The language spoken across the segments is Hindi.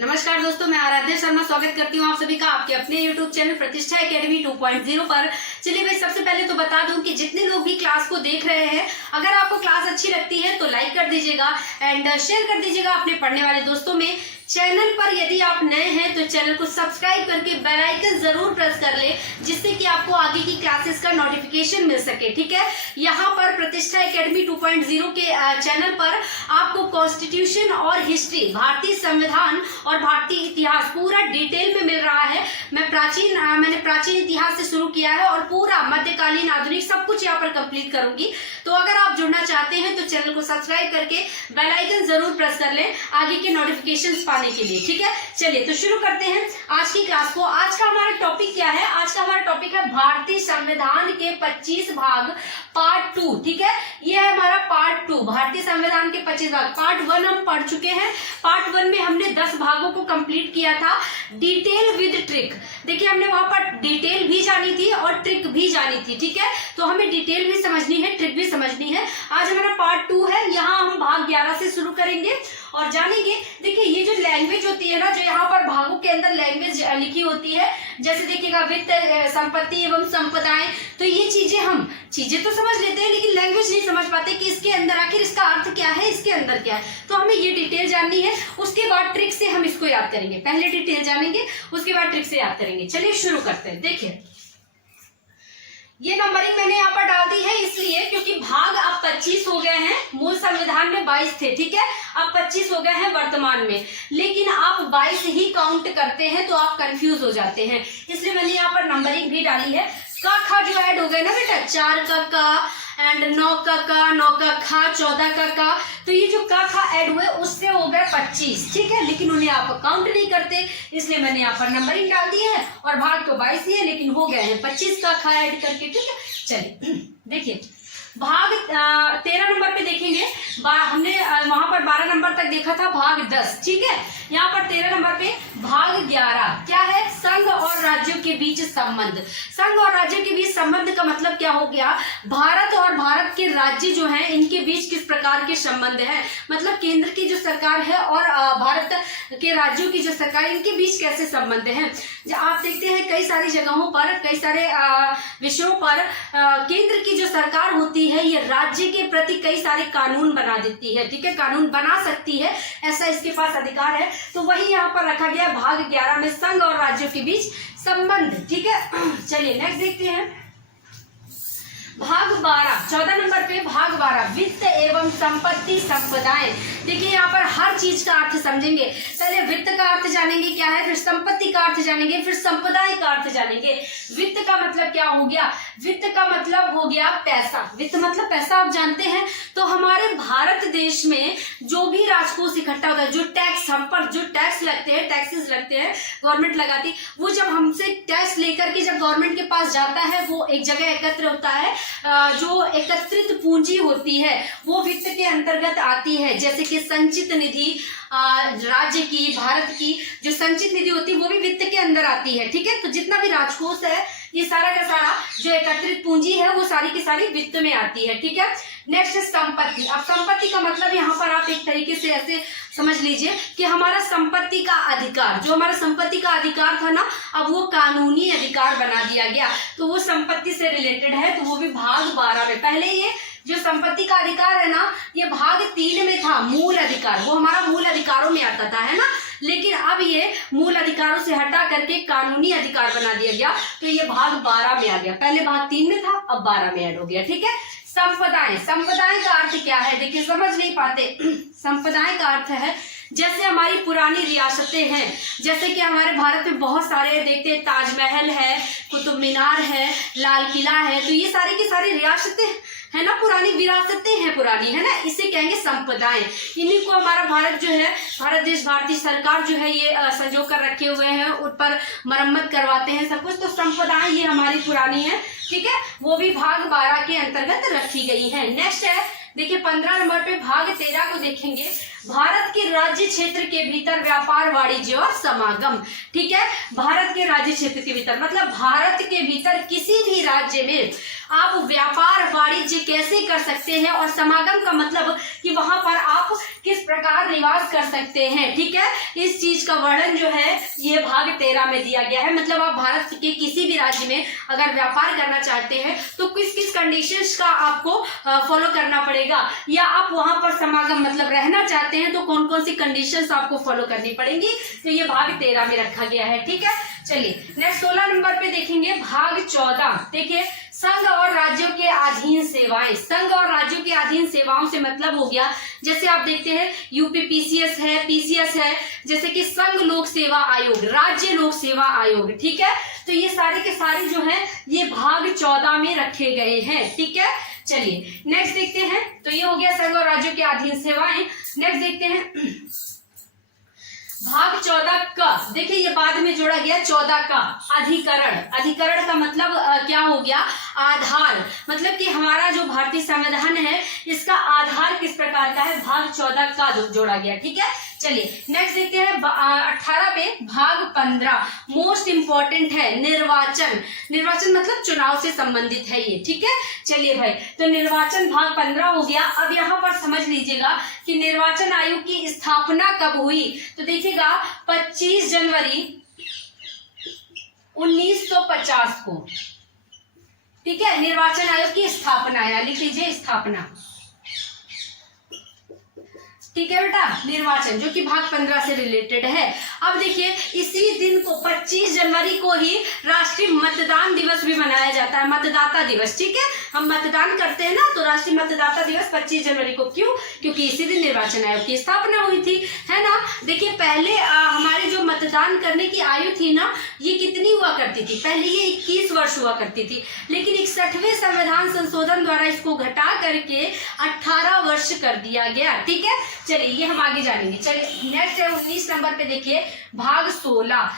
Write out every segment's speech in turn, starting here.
नमस्कार दोस्तों, मैं आराध्या शर्मा स्वागत करती हूँ आप सभी का आपके अपने YouTube चैनल प्रतिष्ठा एकेडमी 2.0 पर। चलिए भाई, सबसे पहले तो बता दूं कि जितने लोग भी क्लास को देख रहे हैं, अगर आपको क्लास अच्छी लगती है तो लाइक कर दीजिएगा एंड शेयर कर दीजिएगा अपने पढ़ने वाले दोस्तों में। चैनल पर यदि आप नए हैं तो चैनल को सब्सक्राइब करके बेल आइकन जरूर प्रेस कर ले, जिससे कि आपको आगे की क्लासेस का नोटिफिकेशन मिल सके। ठीक है, यहाँ पर प्रतिष्ठा एकेडमी 2.0 के चैनल पर आपको कॉन्स्टिट्यूशन और हिस्ट्री, भारतीय संविधान और भारतीय इतिहास पूरा डिटेल में मिल रहा है। मैंने प्राचीन इतिहास से शुरू किया है और पूरा मध्यकालीन, आधुनिक सब कुछ यहाँ पर कंप्लीट करूंगी। तो अगर आप जुड़ना चाहते हैं तो चैनल को सब्सक्राइब करके बेल आइकन जरूर प्रेस कर लें आगे के नोटिफिकेशंस पाने के लिए। ठीक है, चलिए तो शुरू करते हैं आज की क्लास को। आज का हमारा टॉपिक क्या है? आज का हमारा टॉपिक है भारतीय संविधान के 25 भाग पार्ट 2। ठीक है, ये है हमारा पार्ट 2, भारतीय संविधान के 25 भाग। पार्ट 1 हम पढ़ चुके हैं। पार्ट 1 में हमने 10 भागों को कंप्लीट किया था, डिटेल विद ट्रिक। देखिए, हमने वहां पर डिटेल भी जानी थी और ट्रिक भी जानी थी। ठीक है, तो हमें डिटेल भी समझनी है, ट्रिक भी समझनी है। आज हमारा पार्ट 2 है, यहाँ हम भाग 11 से शुरू करेंगे और जानेंगे। देखिए, ये जो लैंग्वेज होती है ना, जो यहाँ पर भागों के अंदर लैंग्वेज लिखी होती है, जैसे देखिएगा वित्त, संपत्ति एवं संपदाएं, तो ये चीजें तो समझ लेते हैं लेकिन लैंग्वेज नहीं समझ पाते कि इसके अंदर आखिर इसका अर्थ क्या है, इसके अंदर क्या है। तो हमें ये डिटेल जाननी है, उसके बाद ट्रिक से हम इसको याद करेंगे। पहले डिटेल जानेंगे, उसके बाद ट्रिक से याद करेंगे। चलिए शुरू करते हैं। देखिए, ये नंबरिंग मैंने यहाँ पर डाल दी है इसलिए क्योंकि भाग अब 25 हो गए हैं। मूल संविधान में 22 थे। ठीक है, अब 25 हो गए हैं वर्तमान में, लेकिन आप 22 ही काउंट करते हैं तो आप कंफ्यूज हो जाते हैं, इसलिए मैंने यहाँ पर नंबरिंग भी डाली है। का खा जो ऐड हो गए ना बेटा, 4 का एंड 9 का 9 का खा, 14 का का, तो ये जो का खा ऐड हुए उससे हो गए 25। ठीक है, लेकिन उन्हें आप काउंट नहीं करते, इसलिए मैंने यहाँ पर नंबरिंग डाल दी है। और भाग तो 22 ही है लेकिन हो गए हैं 25 का खा ऐड करके। ठीक है, चलिए देखिए भाग 13 नंबर पे देखेंगे। हमने वहां पर 12 नंबर तक देखा था भाग 10। ठीक है, यहाँ पर 13 नंबर पे भाग 11 क्या है? संघ और राज्यों के बीच संबंध। संघ और राज्यों के बीच संबंध का मतलब क्या हो गया? भारत और भारत के राज्य जो हैं, इनके बीच किस प्रकार के संबंध है, मतलब केंद्र की जो सरकार है और भारत के राज्यों की जो सरकार, इनके बीच कैसे संबंध है। आप देखते हैं कई सारी जगहों पर, कई सारे विषयों पर केंद्र की जो सरकार होती है, ये राज्य के प्रति कई सारे कानून बना देती है। ठीक है, कानून बना सकती है, ऐसा इसके पास अधिकार है। तो वही यहाँ पर रखा गया भाग 11 में, संघ और राज्यों के बीच संबंध। ठीक है, चलिए नेक्स्ट देखते हैं भाग 12। 14 नंबर पे भाग 12, वित्त एवं संपत्ति संपदाएं। देखिए, यहाँ पर हर चीज का अर्थ समझेंगे। पहले वित्त का अर्थ जानेंगे क्या है, फिर संपत्ति का अर्थ जानेंगे, फिर संपदाएं का अर्थ जानेंगे। वित्त का मतलब क्या हो गया? वित्त का मतलब हो गया पैसा। वित्त मतलब पैसा, आप जानते हैं। तो हमारे भारत देश में जो भी राजकोष इकट्ठा होता है, जो टैक्स हम पर जो टैक्स लगते हैं, टैक्सेस लगते हैं, गवर्नमेंट लगाती, वो जब हमसे टैक्स लेकर के जब गवर्नमेंट के पास जाता है, वो एक जगह एकत्र होता है। जो एकत्रित पूंजी होती है वो वित्त के अंतर्गत आती है। जैसे कि संचित निधि, राज्य की, भारत की जो संचित निधि होती है वो भी वित्त के अंदर आती है। ठीक है, तो जितना भी राजकोष है, ये सारा का सारा जो एकत्रित पूंजी है वो सारी की सारी वित्त में आती है। ठीक है, नेक्स्ट संपत्ति। अब संपत्ति का मतलब यहाँ पर आप एक तरीके से ऐसे समझ लीजिए कि हमारा संपत्ति का अधिकार, जो हमारा संपत्ति का अधिकार था ना, अब वो कानूनी अधिकार बना दिया गया, तो वो संपत्ति से रिलेटेड है, तो वो भी भाग 12 में। पहले ये जो संपत्ति का अधिकार है ना, ये भाग 3 में था, मूल अधिकार, वो हमारा मूल अधिकारों में आता था, है ना, लेकिन अब ये मूल अधिकारों से हटा करके कानूनी अधिकार बना दिया गया, तो ये भाग 12 में आ गया। पहले भाग 3 में था, अब 12 में ऐड हो गया। ठीक है, संपदाएं। संपदाएं का अर्थ क्या है? देखिए, समझ नहीं पाते। संपदाएं का अर्थ है जैसे हमारी पुरानी रियासतें हैं, जैसे कि हमारे भारत में बहुत सारे देखते हैं, ताजमहल है, कुतुब मीनार है, लाल किला है, तो ये सारी की सारी रियासतें है ना, पुरानी विरासतें हैं, पुरानी, है ना, इसे कहेंगे संपदाएं। इन्हीं को हमारा भारत जो है, भारत देश, भारतीय सरकार जो है, ये संजो कर रखे हुए हैं, उन पर मरम्मत करवाते हैं सब कुछ। तो संपदाएं ये हमारी पुरानी है। ठीक है, वो भी भाग 12 के अंतर्गत रखी गई है। नेक्स्ट है, देखिए 15 नंबर पे भाग 13 को देखेंगे। भारत के राज्य क्षेत्र के भीतर व्यापार, वाणिज्य और समागम। ठीक है, भारत के राज्य क्षेत्र के भीतर मतलब भारत के भीतर किसी भी राज्य में आप व्यापार वाणिज्य कैसे कर सकते हैं, और समागम का मतलब कि वहां पर आप किस प्रकार निवास कर सकते हैं। ठीक है, इस चीज का वर्णन जो है ये भाग 13 में दिया गया है। मतलब आप भारत के किसी भी राज्य में अगर व्यापार करना चाहते हैं तो किस किस कंडीशंस का आपको फॉलो करना पड़ेगा, या आप वहां पर समागम मतलब रहना चाहते हैं तो कौन कौन सी कंडीशंस आपको फॉलो करनी पड़ेंगी, तो ये भाग 13 में रखा गया है। ठीक है, चलिए नेक्स्ट 16 नंबर पे देखेंगे भाग 14। देखिए, संघ और राज्यों के अधीन सेवाएं। संघ और राज्यों के अधीन सेवाओं से मतलब हो गया, जैसे आप देखते हैं यूपीपीसीएस है, पीसीएस है, जैसे कि संघ लोक सेवा आयोग, राज्य लोक सेवा आयोग। ठीक है, तो ये सारे के सारे जो है ये भाग 14 में रखे गए हैं। ठीक है, चलिए नेक्स्ट देखते हैं। तो ये हो गया संघ और राज्यों के अधीन सेवाएं। नेक्स्ट देखते हैं भाग 14 का। देखिए ये बाद में जोड़ा गया 14 का अधिकरण। अधिकरण का मतलब क्या हो गया, आधार, मतलब कि हमारा जो भारतीय संविधान है इसका आधार किस प्रकार का है, भाग 14 का जोड़ा गया। ठीक है, चलिए नेक्स्ट देखते हैं 18 पे भाग 15 मोस्ट इंपॉर्टेंट है, निर्वाचन। निर्वाचन मतलब चुनाव से संबंधित है ये। ठीक है, चलिए भाई, तो निर्वाचन भाग 15 हो गया। अब यहाँ पर समझ लीजिएगा कि निर्वाचन आयोग की स्थापना कब हुई, तो देखिएगा 25 जनवरी 1950 को। ठीक है, निर्वाचन आयोग की स्थापना है, लिख लीजिए स्थापना। ठीक है बेटा, निर्वाचन जो कि भाग 15 से रिलेटेड है। अब देखिए इसी दिन को 25 जनवरी को ही राष्ट्रीय मतदान दिवस भी मनाया जाता है, मतदाता दिवस। ठीक है, हम मतदान करते हैं ना, तो राष्ट्रीय मतदाता दिवस 25 जनवरी को। क्यों? क्योंकि इसी दिन निर्वाचन आयोग की स्थापना हुई थी, है ना। देखिए पहले हमारे जो मतदान करने की आयु थी ना, ये कितनी हुआ करती थी, पहले ये 21 वर्ष हुआ करती थी, लेकिन 61वें संविधान संशोधन द्वारा इसको घटा करके 18 वर्ष कर दिया गया। ठीक है, चलिए ये हम आगे जानेंगे। चलिए नेक्स्ट है 19 नंबर पे देखिए भाग 16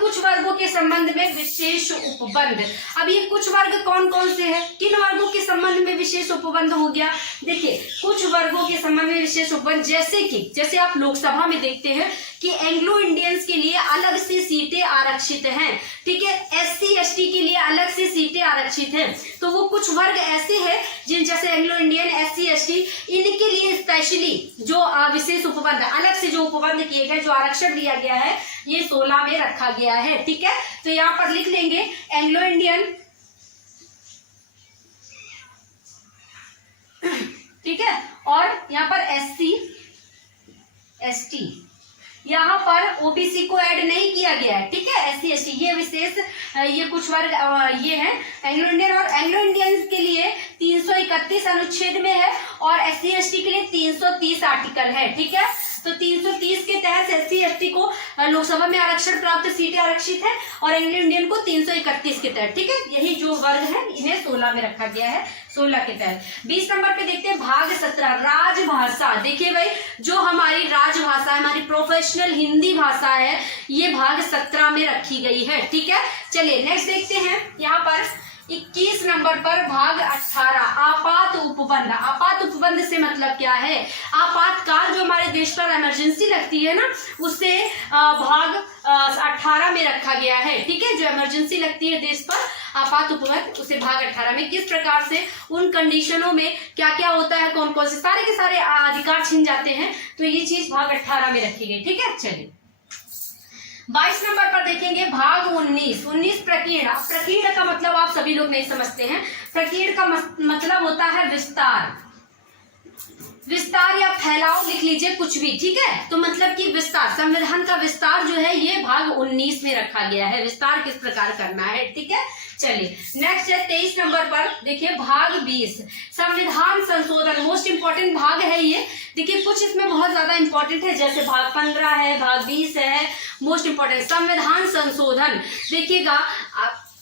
कुछ वर्गों के संबंध में विशेष उपबंध। अब ये कुछ वर्ग कौन कौन से हैं, किन वर्गों के संबंध में विशेष उपबंध हो गया। देखिए कुछ वर्गों के संबंध में विशेष उपबंध, जैसे आप लोकसभा में देखते हैं कि एंग्लो इंडियंस के लिए अलग से सीटें आरक्षित हैं। ठीक है, SC ST के लिए अलग से सीटें आरक्षित हैं। तो वो कुछ वर्ग ऐसे हैं जिन जैसे एंग्लो इंडियन, SC ST, इनके लिए स्पेशली जो विशेष उपबंध अलग से जो उपबंध किए गए, जो आरक्षण दिया गया है, ये 16 में रखा गया है। ठीक है, तो यहाँ पर लिख लेंगे एंग्लो इंडियन, ठीक है, और यहाँ पर SC ST, यहाँ पर OBC को ऐड नहीं किया गया है। ठीक है, SC ST ये विशेष ये कुछ वर्ग ये है एंग्लो इंडियन, और एंग्लो इंडियंस के लिए 331 अनुच्छेद में है और SC ST के लिए 330 आर्टिकल है। ठीक है, तो 330 के तहत SC ST को लोकसभा में आरक्षण प्राप्त सीटें आरक्षित है और एंग्लो इंडियन को 331 के तहत। ठीक है, यही जो वर्ग है इन्हें 16 में रखा गया है, 16 के तहत। 20 नंबर पे देखते हैं भाग 17 राजभाषा। देखिए भाई, जो हमारी राजभाषा है, हमारी प्रोफेशनल हिंदी भाषा है, ये भाग 17 में रखी गई है। ठीक है, चलिए नेक्स्ट देखते हैं यहाँ पर 21 नंबर पर भाग 18 आपात उपबंध। आपात उपबंध से मतलब क्या है, आपातकाल जो हमारे देश पर इमरजेंसी लगती है ना, उसे भाग 18 में रखा गया है। ठीक है, जो इमरजेंसी लगती है देश पर आपात उपबंध, उसे भाग 18 में किस प्रकार से उन कंडीशनों में क्या क्या होता है, कौन कौन से सारे के सारे अधिकार छिन जाते हैं, तो ये चीज भाग 18 में रखी गई। ठीक है, चलिए 22 नंबर पर देखेंगे भाग 19 प्रकीर्ण। प्रकीर्ण का मतलब आप सभी लोग नहीं समझते हैं। प्रकीर्ण का मतलब होता है विस्तार, विस्तार या फैलाव लिख लीजिए कुछ भी। ठीक है, तो मतलब कि विस्तार, संविधान का विस्तार जो है ये भाग 19 में रखा गया है, विस्तार किस प्रकार करना है। ठीक है, चलिए नेक्स्ट है 23 नंबर पर देखिए भाग 20 संविधान संशोधन। मोस्ट इंपॉर्टेंट भाग है ये। देखिए कुछ इसमें बहुत ज्यादा इंपॉर्टेंट है, जैसे भाग 15 है, भाग 20 है। मोस्ट इंपॉर्टेंट संविधान संशोधन। देखिएगा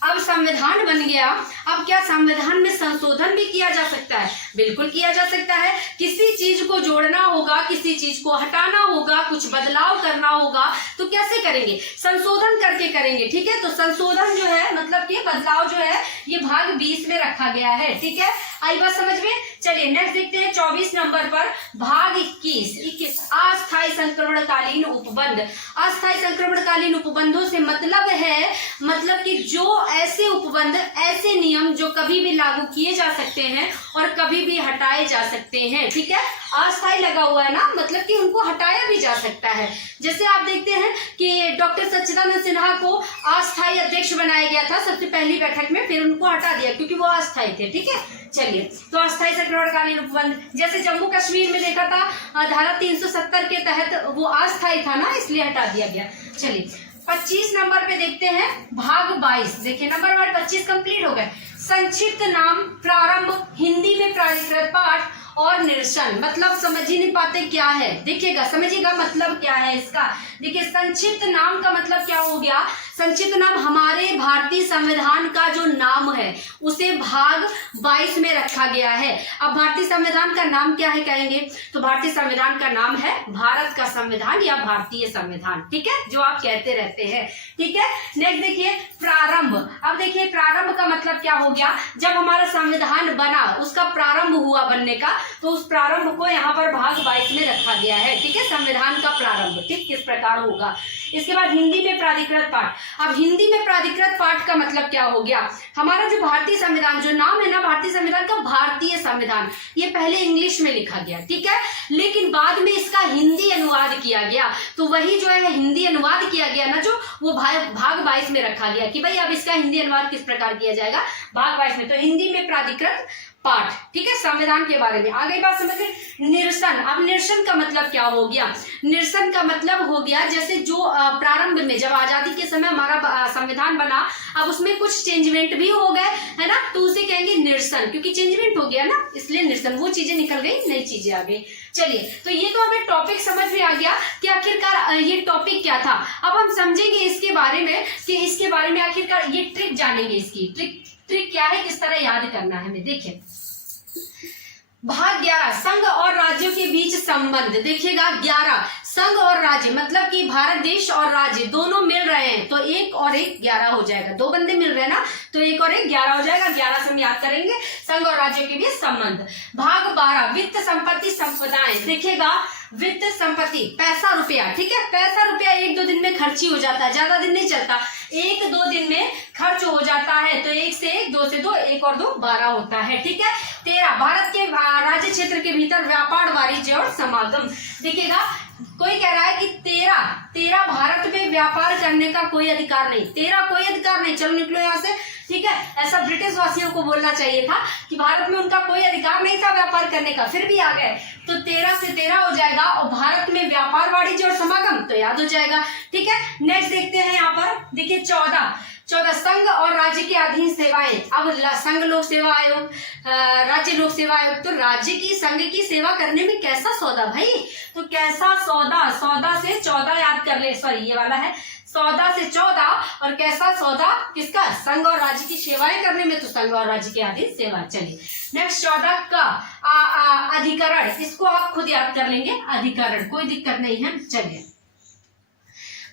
अब संविधान बन गया, अब क्या संविधान में संशोधन भी किया जा सकता है? बिल्कुल किया जा सकता है। किसी चीज को जोड़ना होगा, किसी चीज को हटाना होगा, कुछ बदलाव करना होगा, तो कैसे करेंगे? संशोधन करके करेंगे। ठीक है, तो संशोधन जो है मतलब कि बदलाव जो है ये भाग 20 में रखा गया है। ठीक है, आई बात समझ में? चलिए नेक्स्ट देखते हैं 24 नंबर पर भाग 21 अस्थायी संक्रमणकालीन उपबंध। अस्थायी संक्रमणकालीन उपबंधों से मतलब है मतलब कि जो ऐसे उपबंध, ऐसे नियम जो कभी भी लागू किए जा सकते हैं और कभी भी हटाए जा सकते हैं। ठीक है, अस्थायी लगा हुआ है ना, मतलब कि उनको हटाया भी जा सकता है। जैसे आप देखते हैं कि डॉक्टर सच्चिदानंद सिन्हा को अस्थायी अध्यक्ष बनाया गया था सबसे पहली बैठक में, फिर उनको हटा दिया क्योंकि वो अस्थायी थे। ठीक है, चलिए, तो अस्थायी संक्रमणकालीन उपबंध जैसे जम्मू कश्मीर में देखा था धारा 370 के तहत वो अस्थायी था ना, इसलिए हटा दिया गया। चलिए 25 नंबर पे देखते हैं भाग 22। देखिए नंबर 25 कंप्लीट हो गए। संक्षिप्त नाम प्रारंभ, हिंदी में प्राधिकृत पाठ और निरसन। मतलब समझ ही नहीं पाते क्या है, देखिएगा समझिएगा मतलब क्या है इसका। देखिए संक्षिप्त नाम का मतलब क्या हो गया? संक्षिप्त नाम हमारे भारतीय संविधान का जो नाम है उसे भाग 22 में रखा गया है। अब भारतीय संविधान का नाम क्या है कहेंगे तो भारतीय संविधान का नाम है भारत का संविधान या भारतीय संविधान। ठीक है, जो आप कहते रहते हैं। ठीक है, नेक्स्ट देखिए प्रारंभ। अब देखिए प्रारंभ का मतलब क्या हो गया? जब हमारा संविधान बना, उसका प्रारंभ हुआ बनने का, तो उस प्रारंभ को यहाँ पर भाग 22 में रखा गया है। ठीक है, संविधान का प्रारंभ ठीक किस प्रकार होगा। इसके बाद हिंदी में प्राधिकृत पाठ। अब हिंदी में प्राधिकृत पाठ का मतलब क्या हो गया? हमारा जो भारतीय संविधान जो नाम है ना भारतीय संविधान का भारतीय संविधान, ये पहले इंग्लिश में लिखा गया। ठीक है, लेकिन बाद में इसका हिंदी अनुवाद किया गया, तो वही जो है हिंदी अनुवाद किया गया ना, जो वो भाग 22 में रखा गया कि भाई अब इसका हिंदी अनुवाद किस प्रकार किया जाएगा भाग 22 में। तो हिंदी में प्राधिकृत पाठ। ठीक है, संविधान के बारे में आ गई बात समझ में। निरसन। अब निरसन का मतलब क्या हो गया? निरसन का मतलब हो गया जैसे जो प्रारंभ में जब आजादी के समय हमारा संविधान बना, अब उसमें कुछ चेंजमेंट भी हो गए है ना, तो उसे कहेंगे निरसन, क्योंकि चेंजमेंट हो गया ना इसलिए निरसन। वो चीजें निकल गई, नई चीजें आ गई। चलिए, तो ये तो हमें टॉपिक समझ में आ गया कि आखिरकार ये टॉपिक क्या था। अब हम समझेंगे इसके बारे में कि इसके बारे में आखिरकार ये ट्रिक जानेंगे, इसकी ट्रिक क्या है, किस तरह याद करना है हमें। देखिए भाग 11 संघ और राज्यों के बीच संबंध। देखिएगा 11 संघ और राज्य मतलब कि भारत देश और राज्य दोनों मिल रहे हैं, तो 1 और 1 11 हो जाएगा। दो बंदे मिल रहे हैं ना, तो 1 और 1 11 हो जाएगा। 11 से हम याद करेंगे संघ और राज्यों के बीच संबंध। भाग 12 वित्त संपत्ति संपदाएं। देखिएगा वित्त संपत्ति पैसा रुपया। ठीक है, पैसा रुपया 1-2 दिन में खर्ची हो जाता है, ज्यादा दिन नहीं चलता, 1-2 दिन में खर्च हो जाता है। तो 1 से 1, 2 से 2, 1 और 2 12 होता है। ठीक है, 13 भारत के राज्य क्षेत्र के भीतर व्यापार वाणिज्य और समागम। देखिएगा कोई कह रहा है कि 13 भारत में व्यापार करने का कोई अधिकार नहीं, 13 कोई अधिकार नहीं, चलो निकलो यहाँ से। ठीक है, ऐसा ब्रिटिश वासियों को बोलना चाहिए था कि भारत में उनका कोई अधिकार नहीं था व्यापार करने का, फिर भी आ गए, तो 13 से 13 हो जाएगा। और भारत में व्यापार वाणिज्य और समागम तो याद हो जाएगा। ठीक है, नेक्स्ट देखते हैं यहाँ पर। देखिए 14 संघ और राज्य के अधीन सेवाएं। अब संघ लोक सेवा आयोग, राज्य लोक सेवा आयोग, तो राज्य की संघ की सेवा करने में कैसा सौदा भाई, तो कैसा सौदा, 14 से 14 याद कर ले, सॉरी ये वाला है 14 से 14, और कैसा सौदा किसका? संघ और राज्य की सेवाएं करने में, तो संघ और राज्य के अधीन सेवा। चलिए नेक्स्ट 14 का अधिकरण, इसको आप खुद याद कर लेंगे, अधिकरण कोई दिक्कत नहीं है। चलिए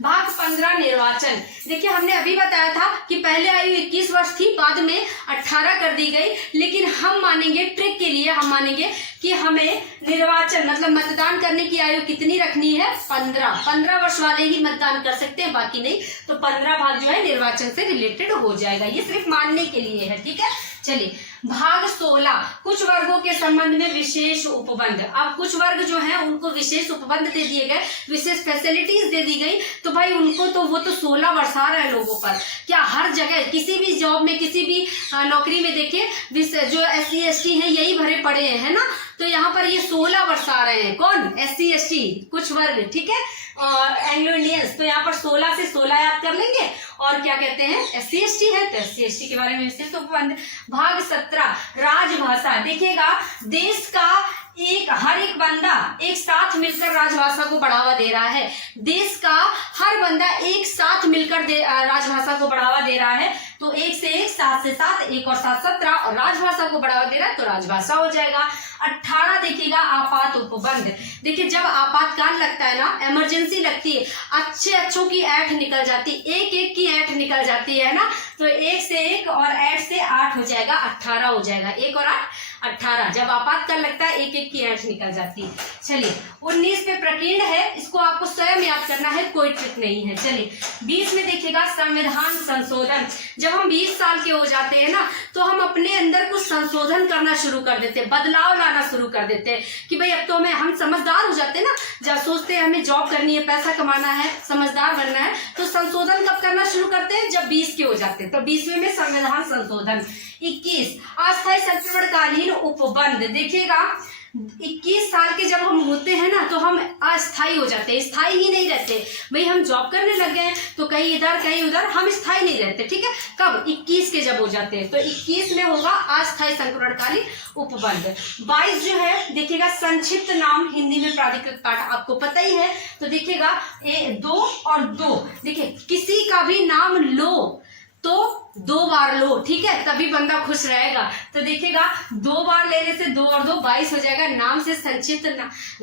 भाग 15 निर्वाचन। देखिए हमने अभी बताया था कि पहले आयु 21 वर्ष थी, बाद में 18 कर दी गई, लेकिन हम मानेंगे ट्रिक के लिए, हम मानेंगे कि हमें निर्वाचन मतलब मतदान करने की आयु कितनी रखनी है? 15 वर्ष वाले ही मतदान कर सकते हैं, बाकी नहीं। तो 15 भाग जो है निर्वाचन से रिलेटेड हो जाएगा, ये सिर्फ मानने के लिए है। ठीक है, चलिए भाग 16 कुछ वर्गों के संबंध में विशेष उपबंध। अब कुछ वर्ग जो है उनको विशेष उपबंध दे दिए गए, विशेष फैसिलिटीज दे दी गई, तो भाई उनको तो वो तो 16 बरसा रहे हैं लोगों पर। क्या हर जगह किसी भी जॉब में, किसी भी नौकरी में देखिए जो SC ST है यही भरे पड़े हैं, है ना, तो यहाँ पर ये 16 बरसा रहे हैं। कौन? SC ST कुछ वर्ग। ठीक है, और एंग्लो इंडियंस, तो यहाँ पर 16 से 16 याद कर लेंगे। और क्या कहते हैं? SC ST है, तो SC ST के बारे में विशेष उपबंध। भाग 17 राजभाषा। देखिएगा देश का हर एक बंदा एक साथ मिलकर राजभाषा को बढ़ावा दे रहा है। देश का हर बंदा एक साथ मिलकर राजभाषा को बढ़ावा दे रहा है। तो 1 से 1, 7 से 7, 1 और 7 17 और राजभाषा को बढ़ावा दे रहा है तो राजभाषा हो जाएगा। 18 देखिएगा आपात उपबंध। देखिए जब आपातकाल लगता है ना, इमरजेंसी लगती है, अच्छों की ऐठ निकल जाती है, एक की ऐठ निकल जाती है ना, तो 1 से 1 और 8 से 8 हो जाएगा, 18 हो जाएगा। 1 और 8 18। जब आपातकाल लगता है एक की ऐठ निकल जाती है। चलिए 19 पे प्रकीर्ण है, इसको आपको स्वयं याद करना है, कोई ट्रिक नहीं है। चलिए 20 में देखिएगा संविधान संशोधन। जब हम 20 साल के हो जाते हैं ना, तो हम अपने अंदर कुछ संशोधन करना शुरू कर देते हैं, बदलाव लाना शुरू कर देते हैं कि भाई अब तो हम समझदार हो जाते हैं ना, जब सोचते हैं हमें जॉब करनी है, पैसा कमाना है, समझदार बनना है, तो संशोधन कब करना शुरू करते हैं? जब 20 के हो जाते हैं। तो 20वें में संविधान संशोधन। 21 अस्थायी संक्रमणकालीन उपबंध। देखिएगा 21 साल के जब हम होते हैं ना, तो हम अस्थायी हो जाते हैं, स्थायी ही नहीं रहते। भाई हम जॉब करने लग गए तो कहीं इधर कहीं उधर, हम स्थायी नहीं रहते। ठीक है, कब? 21 के जब हो जाते हैं। तो 21 में होगा अस्थायी संक्रमणकालीन उपबंध। 22 जो है देखिएगा संक्षिप्त नाम हिंदी में प्राधिकृत पाठ, आपको पता ही है। तो देखिएगा 2 और 2, देखिए किसी का भी नाम लो तो 2 बार लो, ठीक है, तभी बंदा खुश रहेगा। तो देखिएगा 2 बार लेने से 2 और 2 22 हो जाएगा, नाम से संक्षिप्त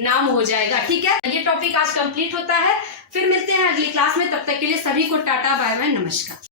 नाम हो जाएगा। ठीक है, ये टॉपिक आज कंप्लीट होता है। फिर मिलते हैं अगली क्लास में, तब तक के लिए सभी को टाटा बाय बाय, नमस्कार।